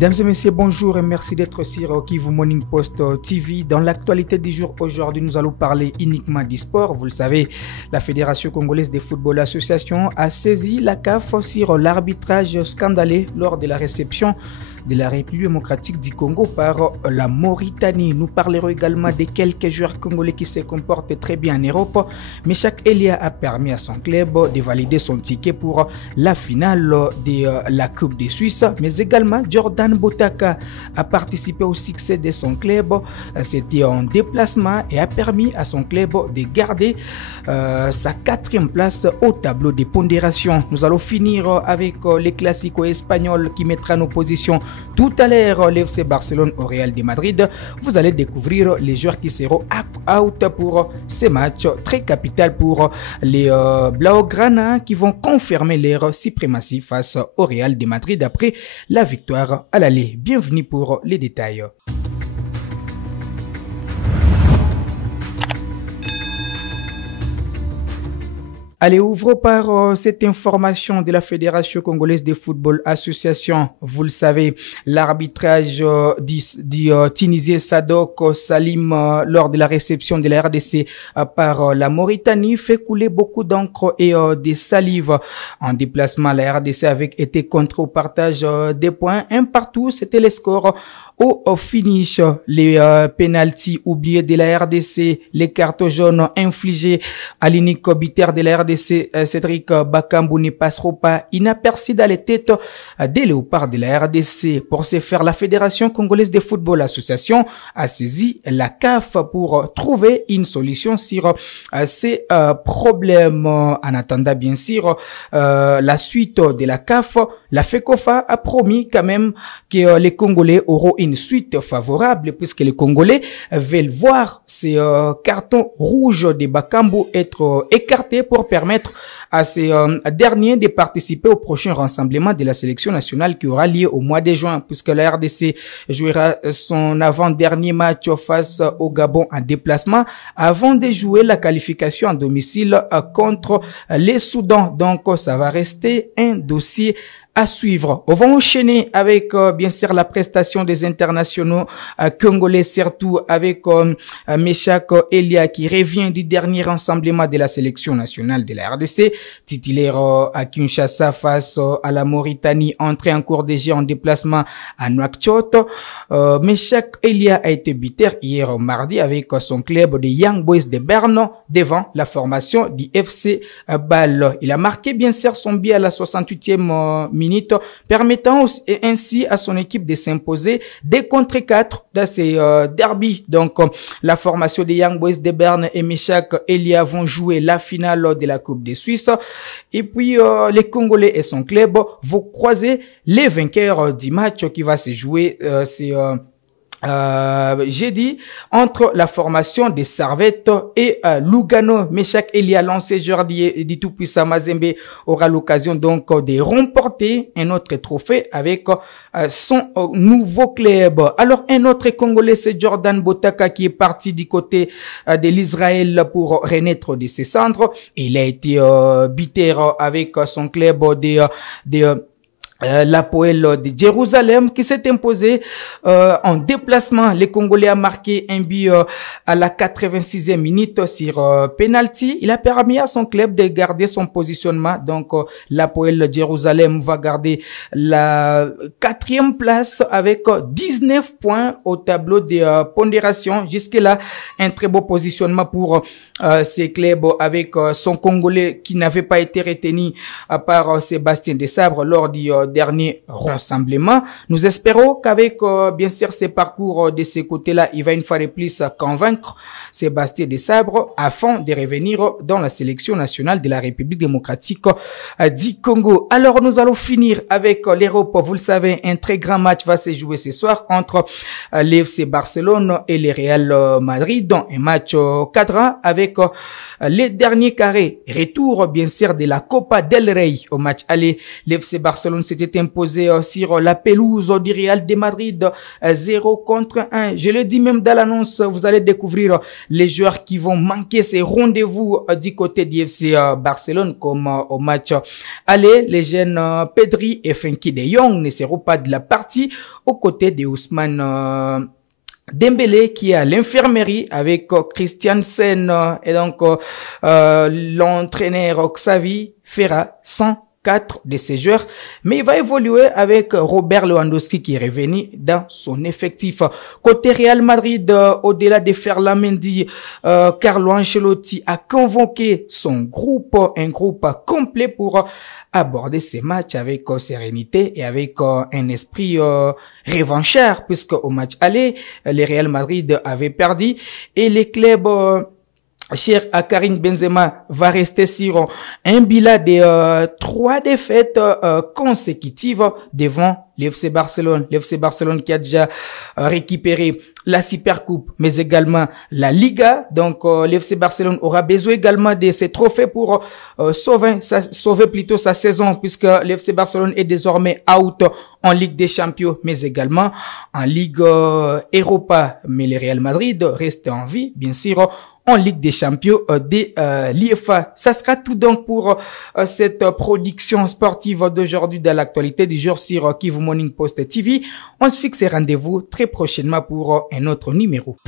Mesdames et messieurs, bonjour et merci d'être sur Kivu Morning Post TV. Dans l'actualité du jour aujourd'hui, nous allons parler uniquement du sport. Vous le savez, la Fédération congolaise de football association a saisi la CAF sur l'arbitrage scandaleux lors de la réception de la République démocratique du Congo par la Mauritanie. Nous parlerons également de quelques joueurs congolais qui se comportent très bien en Europe. Meshak Elia a permis à son club de valider son ticket pour la finale de la Coupe de Suisse. Mais également, Jordan Botaka a participé au succès de son club. C'était en déplacement et a permis à son club de garder sa 4e place au tableau de pondération. Nous allons finir avec les classiques espagnols qui mettra en opposition tout à l'heure l'FC Barcelone au Real de Madrid. Vous allez découvrir les joueurs qui seront out pour ces matchs très capital pour les Blaugrana qui vont confirmer leur suprématie face au Real de Madrid après la victoire à l'aller. Bienvenue pour les détails. Allez, ouvrons par cette information de la Fédération congolaise de football association. Vous le savez, l'arbitrage du Tunisien Sadok Salim lors de la réception de la RDC par la Mauritanie fait couler beaucoup d'encre et de salive. En déplacement, la RDC avait été contre au partage des points. Un partout, c'était les scores. Au finish, les pénaltys oubliés de la RDC, les cartons jaunes infligés à l'unique obitaire de la RDC, Cédric Bakambu ne passeront pas inaperçus dans les têtes des léopards de la RDC. Pour ce faire, la Fédération congolaise de football association a saisi la CAF pour trouver une solution sur ces problèmes. En attendant, bien sûr, la suite de la CAF, la FECOFA a promis quand même que les Congolais auront une suite favorable puisque les Congolais veulent voir ces cartons rouges de Bakambu être écartés pour permettre à ces derniers de participer au prochain rassemblement de la sélection nationale qui aura lieu au mois de juin puisque la RDC jouera son avant-dernier match face au Gabon en déplacement avant de jouer la qualification en domicile contre les Soudans. Donc ça va rester un dossier à suivre. On va enchaîner avec bien sûr la prestation des internationaux congolais, surtout avec Meshak Elia qui revient du dernier rassemblement de la sélection nationale de la RDC, titulaire à Kinshasa face à la Mauritanie, entré en cours de jeu en déplacement à Nouakchott. Meshak Elia a été buteur hier mardi avec son club de Young Boys de Berne devant la formation du FC Bâle. Il a marqué bien sûr son but à la 68e minute, permettant ainsi à son équipe de s'imposer des contre 4 dans ces derbies. Donc, la formation des Young Boys de Berne et Meshak Elia vont jouer la finale de la Coupe de Suisse. Et puis, les Congolais et son club vont croiser les vainqueurs du match qui va se jouer j'ai dit entre la formation des Servettes et Lugano. Meshak Elia, lancé joueur du tout-puissant Mazembe, aura l'occasion donc de remporter un autre trophée avec son nouveau club. Alors un autre Congolais, c'est Jordan Botaka qui est parti du côté de l'Israël pour renaître de ses cendres. Il a été buteur avec son club l'Hapoel de Jérusalem qui s'est imposé en déplacement. Les Congolais a marqué un but à la 86e minute sur penalty. Il a permis à son club de garder son positionnement. Donc l'Hapoel de Jérusalem va garder la 4e place avec 19 points au tableau de pondération. Jusque-là, un très beau positionnement pour ces clubs avec son Congolais qui n'avait pas été retenu par Sébastien Desabre lors du dernier rassemblement. Nous espérons qu'avec bien sûr ces parcours de ces côtés-là, il va une fois de plus convaincre Sébastien Desabre afin de revenir dans la sélection nationale de la République démocratique du Congo. Alors nous allons finir avec l'Europe. Vous le savez, un très grand match va se jouer ce soir entre l'FC Barcelone et le Real Madrid, dans un match cadran avec les derniers carrés. Retour bien sûr de la Copa del Rey au match aller. L'FC Barcelone s'est s'était imposé sur la pelouse du Real de Madrid 0-1. Je le dis même dans l'annonce, vous allez découvrir les joueurs qui vont manquer ces rendez-vous du côté du FC Barcelone, comme au match aller. Les jeunes Pedri et Frenkie de Jong ne seront pas de la partie aux côtés de Ousmane Dembélé qui est à l'infirmerie avec Christiansen et donc l'entraîneur Xavi fera 104 de ces joueurs, mais il va évoluer avec Robert Lewandowski qui est revenu dans son effectif. Côté Real Madrid, au-delà de Ferland Mendy, Carlo Ancelotti a convoqué son groupe, un groupe complet pour aborder ces matchs avec sérénité et avec un esprit revanchard, puisque au match aller, le Real Madrid avait perdu et les clubs cher à Karim Benzema va rester sur un bilan de 3 défaites consécutives devant l'FC Barcelone. L'FC Barcelone qui a déjà récupéré la Supercoupe, mais également la Liga. Donc l'FC Barcelone aura besoin également de ces trophées pour sauver plutôt sa saison, puisque l'FC Barcelone est désormais out en Ligue des Champions, mais également en Ligue Europa. Mais le Real Madrid reste en vie, bien sûr, en Ligue des Champions de l'IFA. Ça sera tout donc pour cette production sportive d'aujourd'hui dans l'actualité du jour sur Kivu Morning Post TV. On se fixe rendez-vous très prochainement pour un autre numéro.